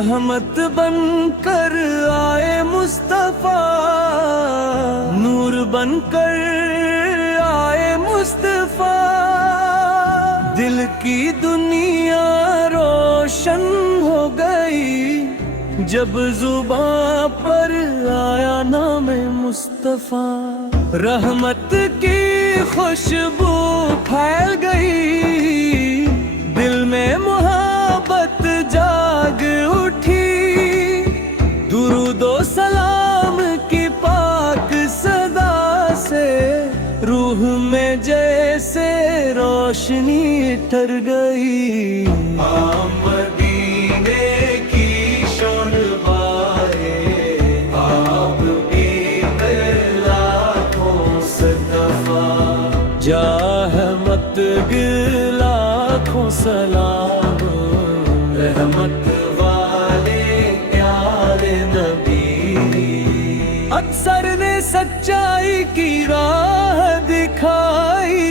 रहमत बन कर आए मुस्तफा, नूर बन कर आए मुस्तफा। दिल की दुनिया रोशन हो गई जब जुबां पर आया नाम मुस्तफा। रहमत की खुशबू फैल गई, दिल में मोहब्बत जाग उठी। दुरूदो सलाम की पाक सदा से रूह में जैसे रोशनी ठर गई। मदीने की शोरबाए आप भी लाखों सदफा, जाहमत लाखों सलाम, रहमत वाले प्यारे नबी। अक्सर ने सच्चाई की राह दिखाई,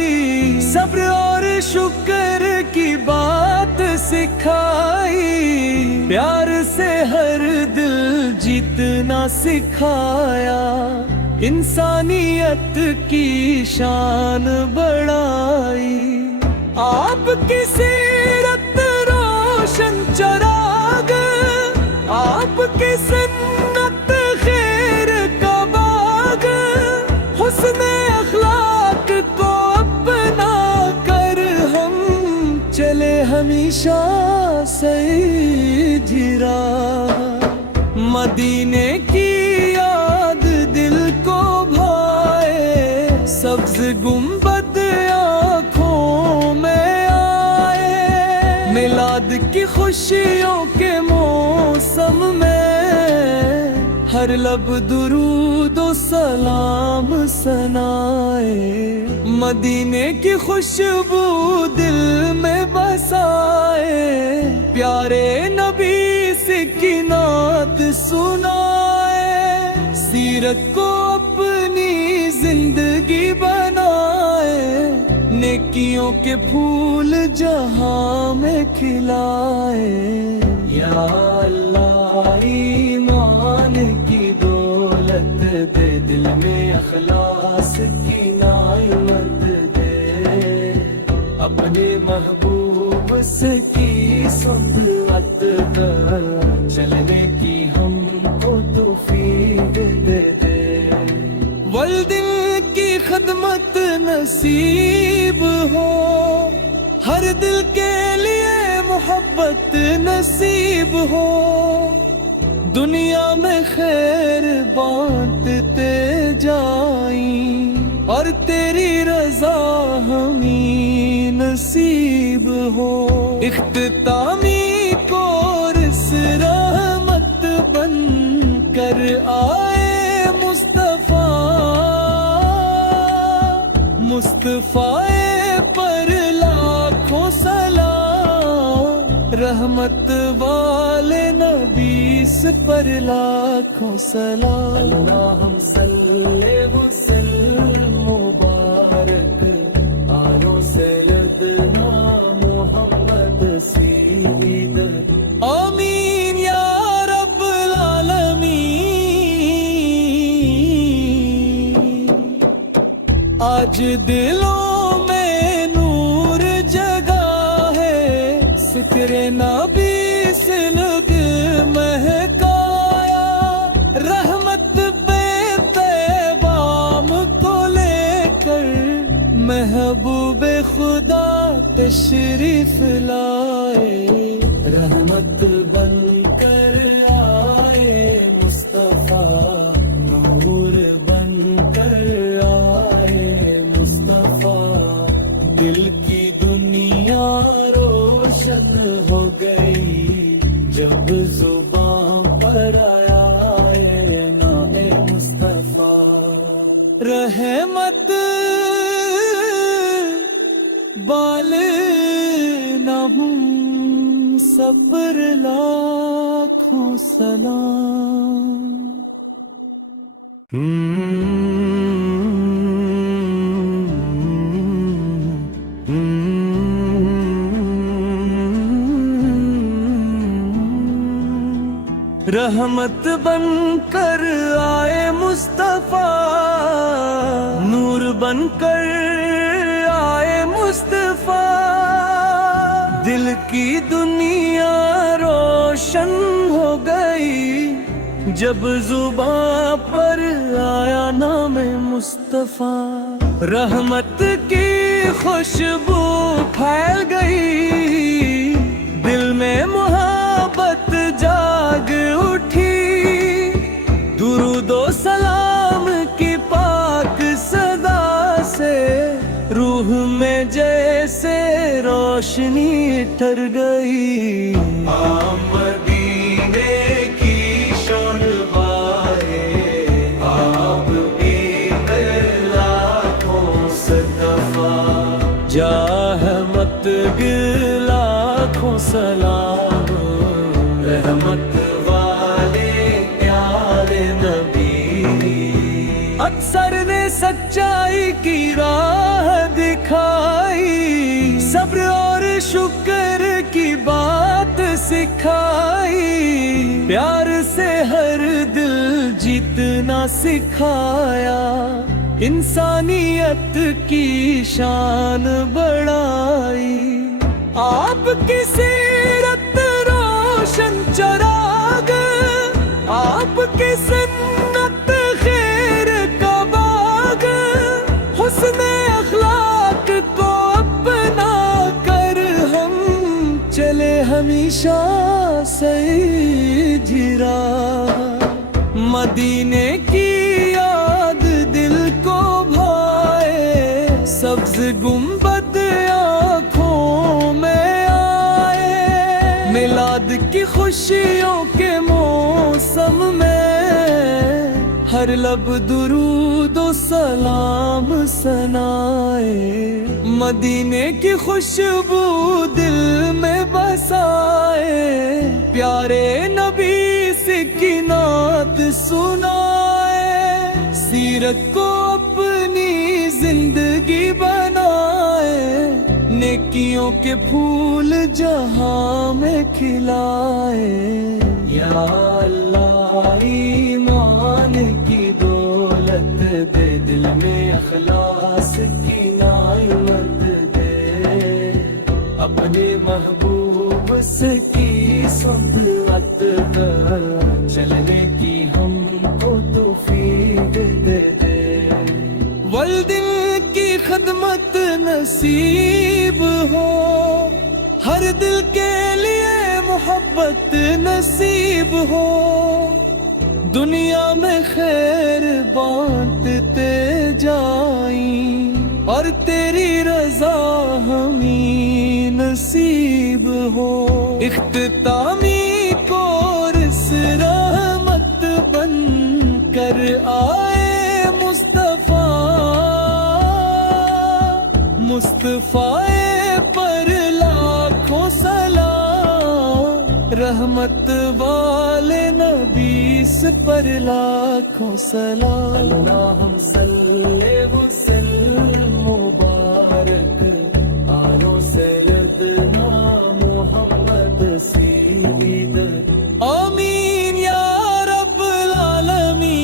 सब्र और शुक्र की बात सिखाई। प्यार से हर दिल जीतना सिखाया, इंसानियत की शान बढ़ाई। आपकी सीरत रोशन चराग, आपकी सुन्नत खैर का बाग। हुस्न अखलाक को अपना कर हम चले हमेशा सही राह। मदीने की याद दिल को भाए, सब्ज गुंबद आँखों में आए। मिलाद की खुशियों के मौसम में हर लब दुरूद व सलाम सनाए। मदीने की खुशबू दिल में बसाए, प्यारे नबी से की नात सुनाए। सीरत को अपनी जिंदगी बनाए, नेकियों के फूल जहां में खिलाए। या अल्लाह ईमान की दौलत दे, दिल में अखलास की नामत दे। अपने महबूब से की सुन्नत कर चलने की हमको तौफीक दे दे। वल्दिन की खदमत नसीब हो, हर दिल के लिए मोहब्बत नसीब हो। दुनिया में खैर बांटते जाई, और तेरी रजा हमें नसीब हो। इख्तितामी कोर्स रहमत बन कर आए मुस्तफा, मुस्तफाए पर लाखों सलाम। रहमत वाले नबी से पर लाखों सलाम। अल्लाहुम सल्ले वसल्लम मुबारक आलो सैयदना मोहम्मद सीदर। आमीन या रब्बल आलमीन। आज दिलों में नूर जगा है, जिक्र नबी से लग महकाया। रहमत पे पैगाम को लेकर महबूब खुदा तशरीफ लाए। रहमत बन कर आए मुस्तफा, नूर बन कर आए मुस्तफा। दिल की दुनिया रोशन हो गई जब जुबां पर आया नाम मुस्तफा। रहमत बाल न हूँ सब्र लाखों सलाम। रहमत बन कर आए मुस्तफा, नूर बन कर आए मुस्तफा, दिल की दुनिया रोशन हो गई जब जुबां पर आया नाम मुस्तफा। रहमत की खुशबू फैल गई, दिल में मोहब्बत जाग उठी, दुरूदो सलाम की पाक सदा से रूह में जैसे रोशनी ठर गई। मदीने की शोनवाए आप भी लाखों सदफा, जाहमत लाखों सलाम, रहमत वाले प्यारे नबी। अक्सर ने सच्चाई की राह दिखाई, सब्र और शुक्र की बात सिखाई, प्यार से हर दिल जीतना सिखाया, इंसानियत की शान बढ़ाई। आपकी सीरत रोशन चराग, आपकी सुन्नत खैर का बाग, हुस्न अखलाक को अपना कर हम चले हमेशा सही राह। मदीने की याद दिल को भाए, सब्ज गुंबद आँखों में आए, मिलाद की खुशियों के मौसम में हर लब दुरूद व सलाम सनाए। मदीने की खुशबू दिल में बसाए, प्यारे नबी से की नात सुनाए, सीरत को अपनी जिंदगी बनाए, नेकियों के फूल जहां में खिलाए। या अल्लाह ईमान की दौलत दे, दिल में अखलास की नामत दे, अपने महबूब से की सुन्नत पर चलने की हमको तौफीक दे दे। वल्दिन की खदमत नसीब हो, हर दिल के लिए मोहब्बत नसीब हो, दुनिया में खैर बांटते जाई, और तेरी रजा हमें नसीब हो। इख्तितामी कोर्स रहमत बन कर आए मुस्तफा, मुस्तफाए पर लाखों सलाम, रहमत वाले नबी पर लाखों सलाम। अल्लाहुम्मा सल्ले वसल्लिम मुबारक आलो सैयदना मुहम्मद सीद। आमीन या रब्बल आलमीन।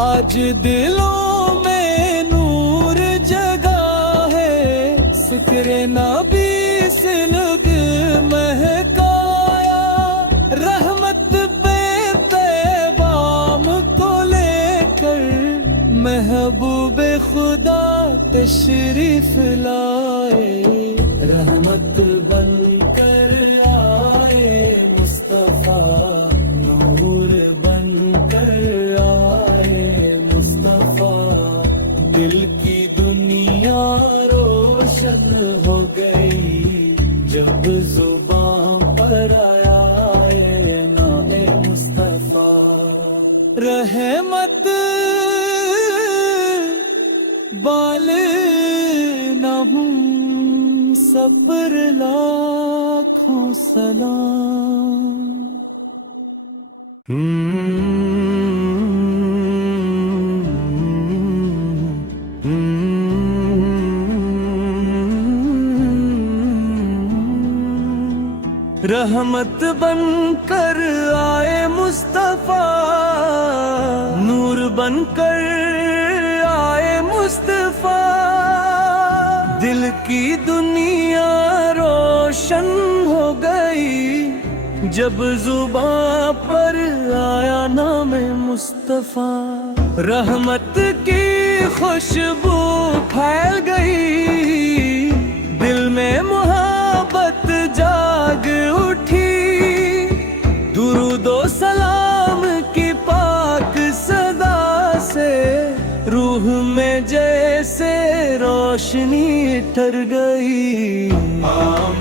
आज दिलों में नूर जगा है, ज़िक्र नबी से लग महकाया, रहमत पे पैगाम को लेकर महबूब खुदा तशरीफ लाए, रहमत बन कर आए मुस्तफा, नूर बन कर आए मुस्तफा, दिल की दुनिया रोशन हो गई जब जुबां पर आया ये नाम मुस्तफा। रहमत बाल न हूँ सब्र लाखों सलाम। रहमत बन कर आए मुस्तफा, नूर बन कर आए मुस्तफा, दिल की दुनिया रोशन हो गई जब जुबां पर आया नाम मुस्तफा। रहमत की खुशबू फैल गई, दिल में मोहब्बत जाग उठी, दुरूदो सलाम की पाक सदा से रूह में जैसे रोशनी ठर गई।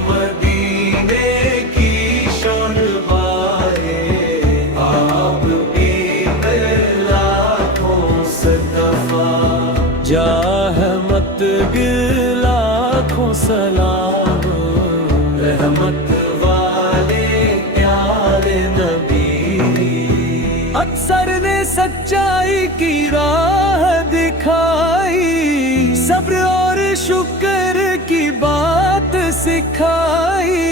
मदीने की शान वाए आप भी लाखों सदफा, जाहमत लाखों सलाम, रहमत वाले प्यारे नबी। अक्सर ने सच्चाई की राह दिखाई, सब्र और शुक्र की बात सिखाई,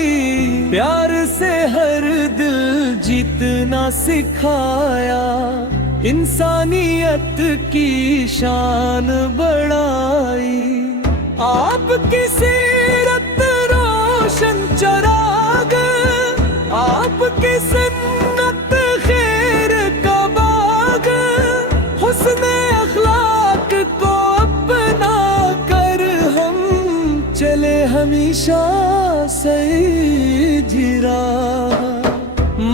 प्यार से हर दिल जीतना सिखाया, इंसानियत की शान बढ़ाई। आपकी सीरत रोशन चराग, आपकी सुन्नत खैर का बाग, हुस्न अखलाक को अपना कर हम चले हमेशा सही राह।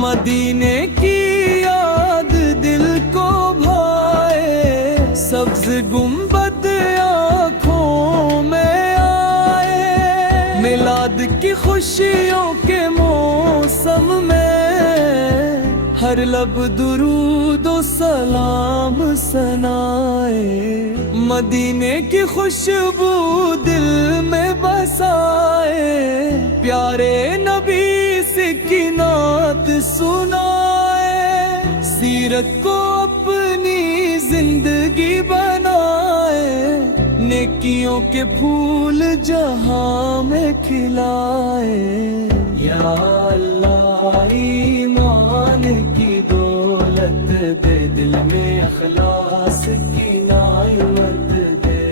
मदीने की याद दिल को भाए, सब्ज गुंबद आँखों में आए, मिलाद की खुशियों के मौसम में हर लब दुरूद व सलाम सनाए। मदीने की खुशबू दिल में बसाए, प्यारे नबी से की नात सुनाए, सीरत को अपनी जिंदगी बनाए, नेकियों के फूल जहां में खिलाए। या अल्लाह ईमान की दौलत दे, दिल में अखलास की नामत दे,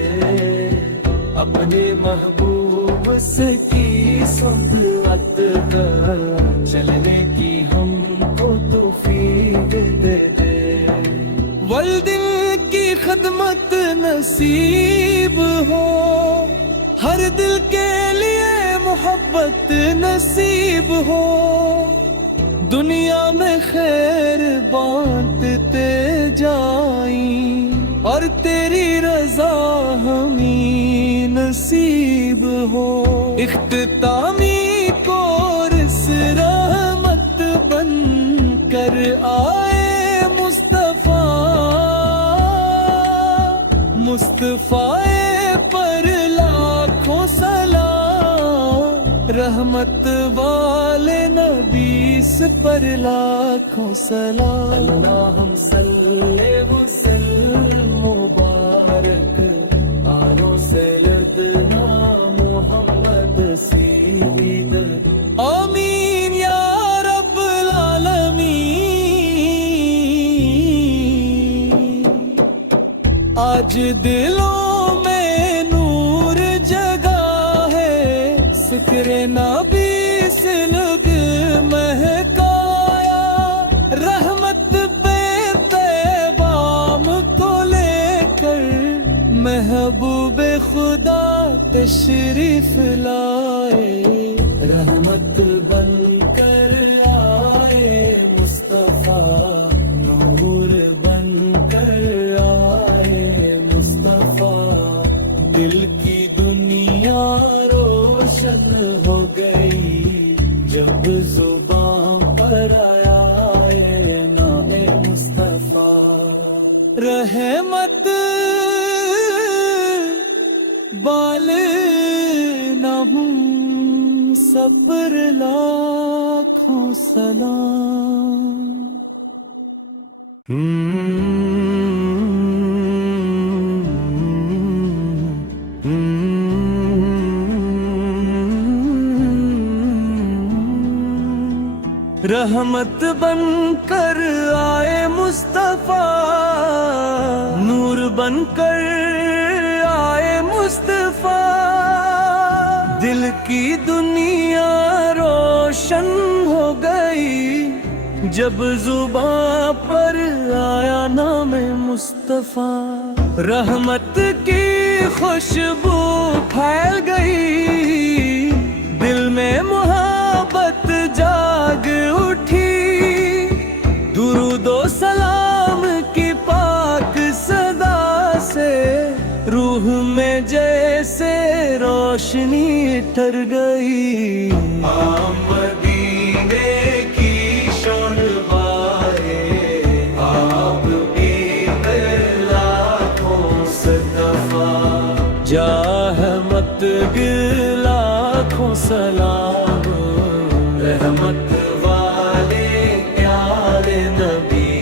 अपने महबूब से की सुन्नत कर चलने की हमको तौफीक दे दे। वल्दिन की खदमत नसीब हो, हर दिल के लिए मोहब्बत नसीब हो, दुनिया में खैर बांटते जाई, और तेरी रजा हमें नसीब हो। इख्तितामी कोर्स रहमत बन कर आए मुस्तफा, मुस्तफाए पर लाखों सलाम, रहमत वाले नबी पर लाखों सलाम। अल्लाहुम सल्ले वसल्लम मुबारक आलो सैयदना मुहम्मद सीद। आमीन या रब्बल आलमीन। आज दिलों में नूर जगा है, जिक्र नबी से लग महकाया, रहमत पे पैगाम को लेकर महबूब खुदा तशरीफ लाए, रहमत बन कर आए मुस्तफा, नूर बन कर आए मुस्तफा, दिल की दुनिया रोशन हो गई जब जुबां पर आया नामे मुस्तफा। रहमत बाल न हूँ सब पर लाखों सलाम। रहमत बन कर आए मुस्तफा, नूर बन कर आए मुस्तफा, दिल की दुनिया रोशन हो गई जब जुबां पर आया नाम मुस्तफा। रहमत की खुशबू फैल गई, दिल में मोहब्बत जाग उठी, दुरूदो सलाम की पाक सदा से रूह में जैसे रोशनी ठर गई। मदीने की शोनवाए आप भी लाखों सदफा, जाहमत लाखों सलाम, रहमत वाले प्यारे नबी।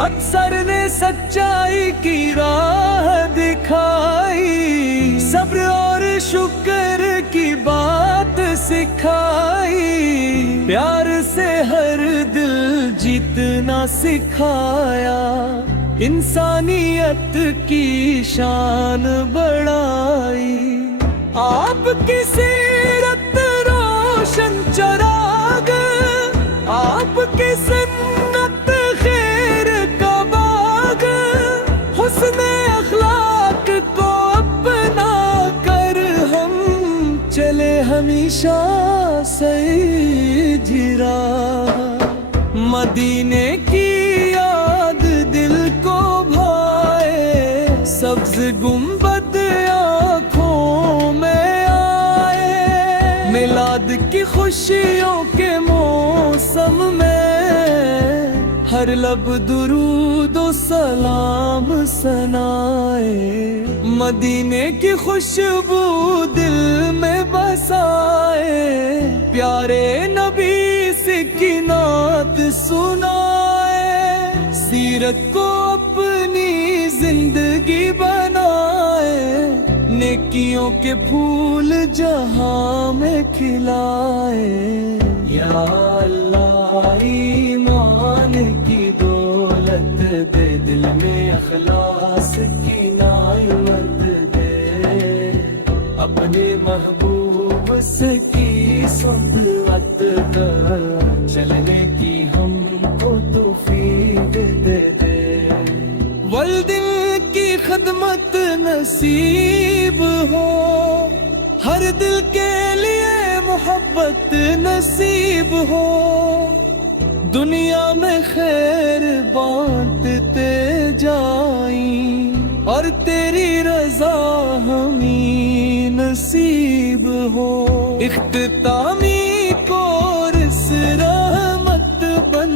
अक्सर ने सच्चाई की राह दिखाई, सब्र और शुक्र की बात सिखाई, प्यार से हर दिल जीतना सिखाया, इंसानियत की शान बढ़ाई। आपकी सीरत रोशन चराग, आपकी सुन्नत खैर का बाग, हुस्न अखलाक को अपना कर हम चले हमेशा सही राह। मदीने की याद दिल को भाए, सब्ज गुंबद आँखों में आए, मिलाद की खुशियों के मौसम में हर लब दुरूद व सलाम सनाए। मदीने की खुशबू दिल में बसाए, प्यारे नबी की नात सुनाए, सीरत को अपनी जिंदगी बनाए, नेकियों के फूल जहां में खिलाए। या अल्लाह ईमान की दौलत दे, दिल में अखलास की नायमत दे, अपने महबूब से की सुन्नत कर चलने की हमको तौफीक दे दे। वल्दिन की खदमत नसीब हो, हर दिल के लिए मोहब्बत नसीब हो, दुनिया में खैर बांटते जाई और तेरी रजा हमें नसीब हो। इख्तितामी कोर्स रहमत बन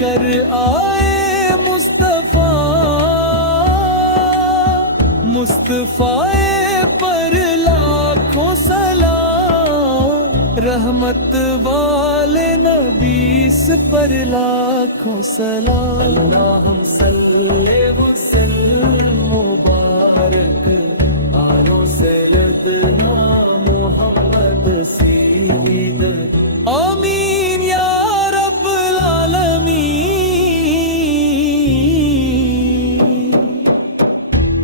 कर आए मुस्तफा, मुस्तफाए पर लाखों सलाम, रहमत वाले नबी पर लाखों सलाम। अल्लाहुम्मा सल्ले व सल्लिम मुबारक आलो सैयदना मुहम्मद सीद। आमीन या रब्बल आलमीन।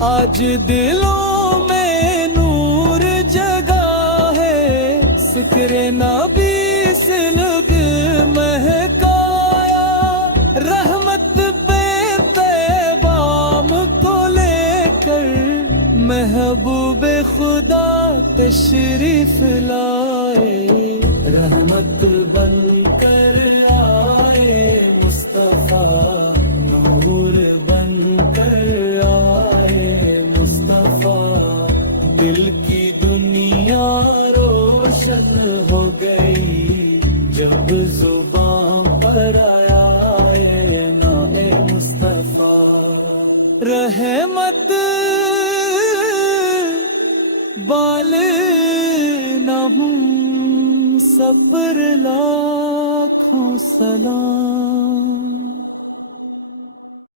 आज दिलों में नूर जगा है, जिक्र नबी से लग महकाया, रहमत पे पैगाम को लेकर महबूब खुदा तशरीफ लाए, रहमत बन कर आए मुस्तफा, नूर बन कर आए मुस्तफा, दिल की दुनिया रोशन हो गई जब जुबां पर आया है नाए मुस्तफा। रहमत बाल न हूँ सब पर लाखों सलाम।